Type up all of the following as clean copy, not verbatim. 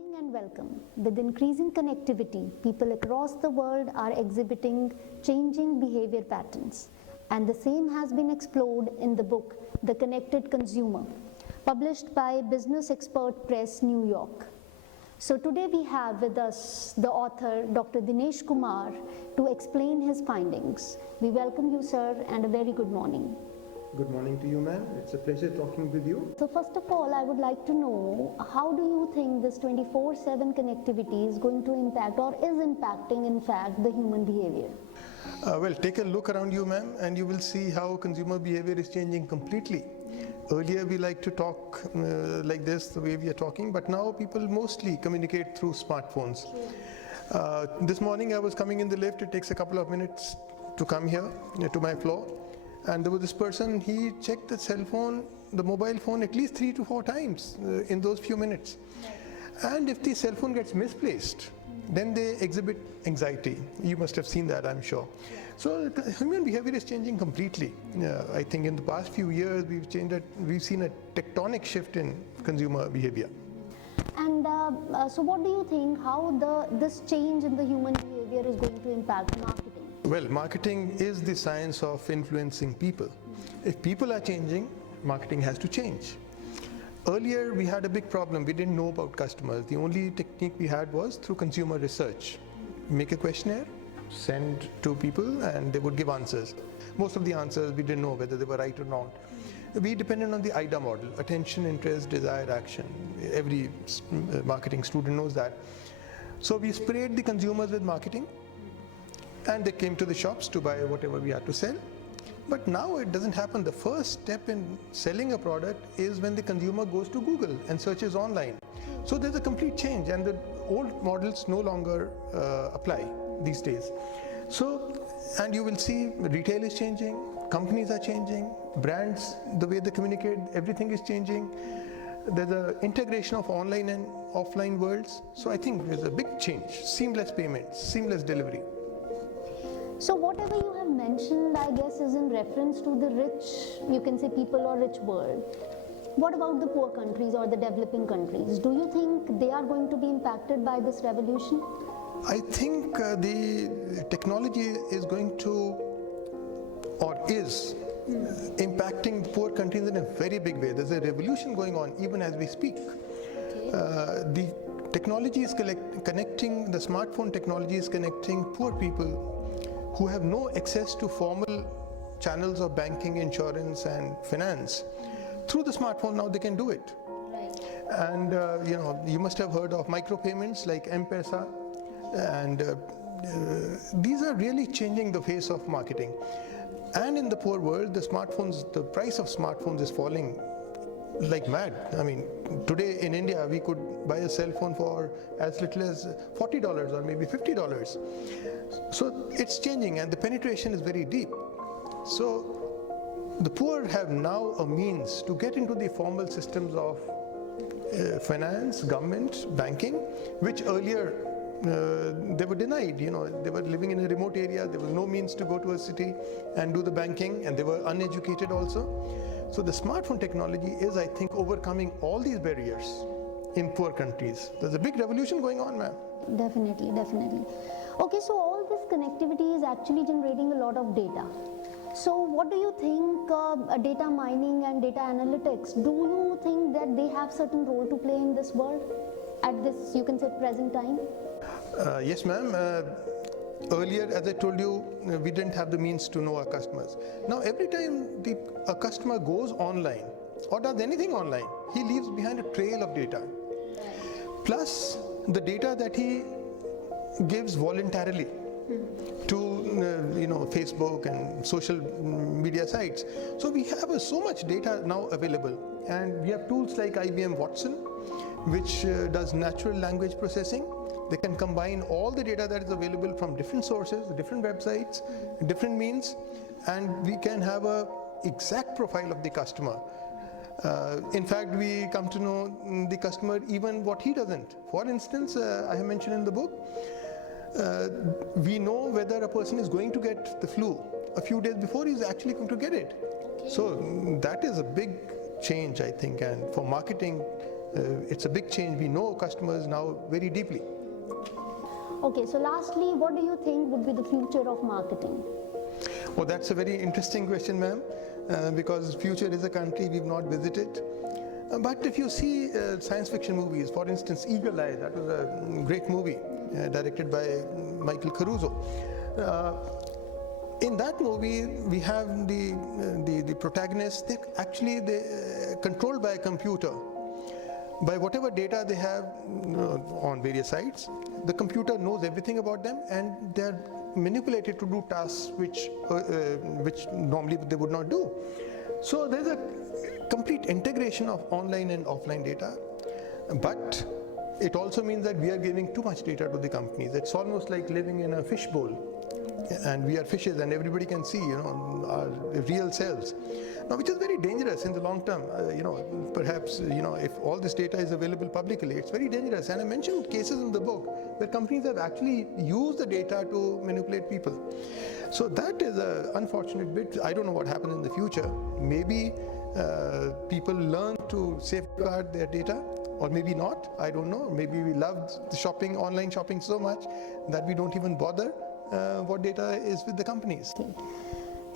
morning and welcome. With increasing connectivity, people across the world are exhibiting changing behavior patterns. And the same has been explored in the book, The Connected Consumer, published by Business Expert Press, New York. So today we have with us the author, Dr. Dinesh Kumar, to explain his findings. We welcome you, sir, and a very good morning. Good morning to you, ma'am. It's a pleasure talking with you. So first of all, I would like to know, how do you think this 24/7 connectivity is going to impact or is impacting, in fact, the human behavior? Well, take a look around you, ma'am, and you will see how consumer behavior is changing completely. Earlier, we like to talk like this, the way we are talking, but now people mostly communicate through smartphones. This morning, I was coming in the lift. It takes a couple of minutes to come here to my floor. And there was this person, he checked the cell phone, the mobile phone at least 3 to 4 times in those few minutes. And if the cell phone gets misplaced, then they exhibit anxiety. You must have seen that, I'm sure. So human behavior is changing completely. I think in the past few years, we've seen a tectonic shift in consumer behavior. And so what do you think, how this change in the human behavior is going to impact marketing? Well, marketing is the science of influencing people. If people are changing, marketing has to change. Earlier, we had a big problem. We didn't know about customers. The only technique we had was through consumer research. Make a questionnaire, send to people, and they would give answers. Most of the answers, we didn't know whether they were right or not. We depended on the IDA model: attention, interest, desire, action. Every marketing student knows that. So we sprayed the consumers with marketing, and they came to the shops to buy whatever we had to sell. But now it doesn't happen. The first step in selling a product is when the consumer goes to Google and searches online. So there's a complete change, and the old models no longer apply these days. So, and you will see retail is changing, companies are changing, brands, the way they communicate, everything is changing. There's an integration of online and offline worlds. So I think there's a big change. Seamless payments, seamless delivery. So whatever you have mentioned, I guess, is in reference to the rich, you can say people or rich world. What about the poor countries or the developing countries? Do you think they are going to be impacted by this revolution? I think the technology is going to, or is, impacting poor countries in a very big way. There's a revolution going on even as we speak. The technology is connecting, the smartphone technology is connecting poor people who have no access to formal channels of banking, insurance, and finance. Through the smartphone now they can do it. Right. And you must have heard of micropayments like M-Pesa, and these are really changing the face of marketing. And in the poor world, the price of smartphones is falling like mad. I mean, today in India, we could buy a cell phone for as little as $40 or maybe $50. So it's changing, and the penetration is very deep. So the poor have now a means to get into the formal systems of finance, government, banking, which earlier they were denied. They were living in a remote area. There was no means to go to a city and do the banking, and they were uneducated also. So the smartphone technology is, I think, overcoming all these barriers in poor countries. There's a big revolution going on, ma'am. Definitely, definitely. Okay, so all this connectivity is actually generating a lot of data. So what do you think data mining and data analytics, do you think that they have certain role to play in this world at this, you can say, present time? Yes, ma'am. Earlier, as I told you, we didn't have the means to know our customers. Now, every time a customer goes online or does anything online, he leaves behind a trail of data. Plus, the data that he gives voluntarily to Facebook and social media sites. So we have so much data now available, and we have tools like IBM Watson, which does natural language processing. They can combine all the data that is available from different sources, different websites, different means, and we can have an exact profile of the customer. In fact, we come to know the customer even what he doesn't. For instance, I have mentioned in the book, we know whether a person is going to get the flu a few days before he's actually going to get it. Okay. So that is a big change, I think, and for marketing It's a big change. We know customers now very deeply. Okay, so lastly, what do you think would be the future of marketing? Well, that's a very interesting question, ma'am, because future is a country we've not visited. But if you see science fiction movies, for instance, Eagle Eye, that was a great movie directed by Michael Caruso. In that movie, we have the protagonist. They're controlled by a computer. By whatever data they have on various sites, the computer knows everything about them, and they're manipulated to do tasks which normally they would not do. So there's a complete integration of online and offline data, but it also means that we are giving too much data to the companies. It's almost like living in a fishbowl, and we are fishes, and everybody can see, our real selves. Now, which is very dangerous in the long term. Perhaps, if all this data is available publicly, it's very dangerous. And I mentioned cases in the book where companies have actually used the data to manipulate people. So that is an unfortunate bit. I don't know what happens in the future. Maybe people learn to safeguard their data, or maybe not. I don't know. Maybe we love the shopping, online shopping so much that we don't even bother what data is with the companies. Okay.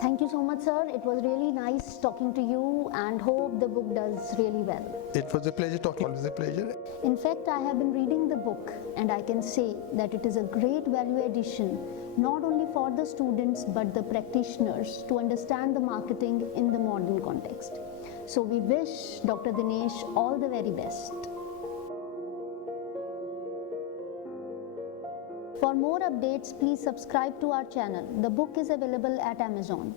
Thank you so much, sir. It was really nice talking to you, and hope the book does really well. It was a pleasure talking. Always a pleasure. In fact, I have been reading the book, and I can say that it is a great value addition, not only for the students but the practitioners to understand the marketing in the modern context. So we wish Dr. Dinesh all the very best. For more updates, please subscribe to our channel. The book is available at Amazon.